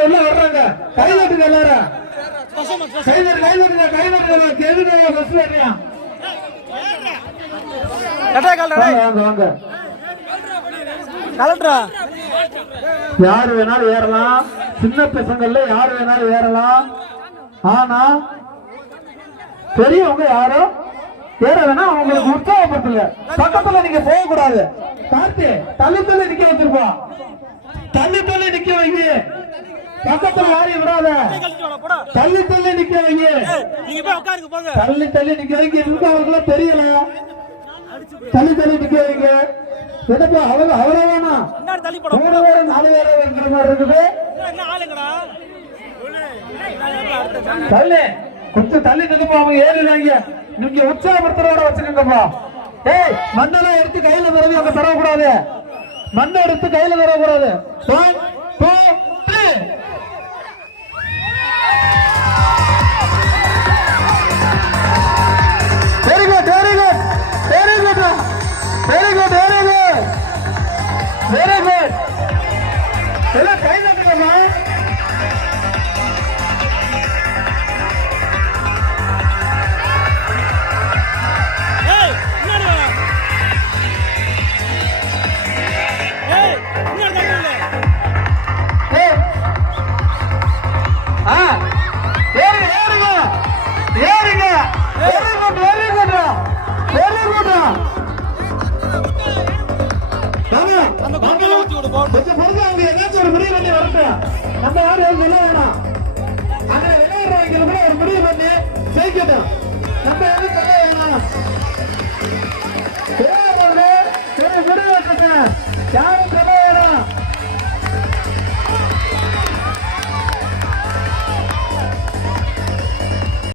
வர்றாங்க கைதட்டுங்க எல்லாரும் கைதட்டுங்க யாரு வேணாலும் ஏறலாம். சின்ன பசங்கள்ல யாரு வேணாலும் ஏறலாம். ஆனா பெரியவங்க யாரும் ஏற வேணா அவங்களுக்கு உற்சாகப்படுத்துங்க. பக்கத்துல நீங்க போக கூடாது. கார்த்தி தள்ளி தள்ளி நிக்க வச்சிருப்பா. தள்ளி தள்ளி நிக்க வைங்க. பக்கத்துல யாரையும் விடாத. தள்ளி தள்ளி நிக்க வைங்க. தள்ளி தள்ளி நிக்க வைங்க. இருக்கவங்களுக்குலாம் தெரியல. தள்ளி தள்ளி நிக்க வைங்க. என்னப்பா அவங்க அவரே வேணா 3 பேரும் 4 பேரும் இருக்கிற மாதிரி இருக்குது. தள்ளி கொஞ்சம் தள்ளி நிற்கப்பா. அவங்க ஏறிடுறாங்க. நீங்க உற்சாகப்படுத்துறோட வச்சுக்கோங்கப்பா. ஏய் மண்ணெல்லாம் எடுத்து கையில தரவி அங்க தரக்கூடாது. மண்ணை எடுத்து கையில தரக்கூடாது. 1 2 3 very good very good very good very good very good very good. எல்லாம் கை தட்டுங்கம்மா. நம்ம யாரும் சொல்ல வேணாம். அங்க விளையாடுறவங்க கூட ஒரு முடிவு பண்ணி ஜெயிக்கட்டும். நம்ம யாரும் சொல்ல வேணாம்.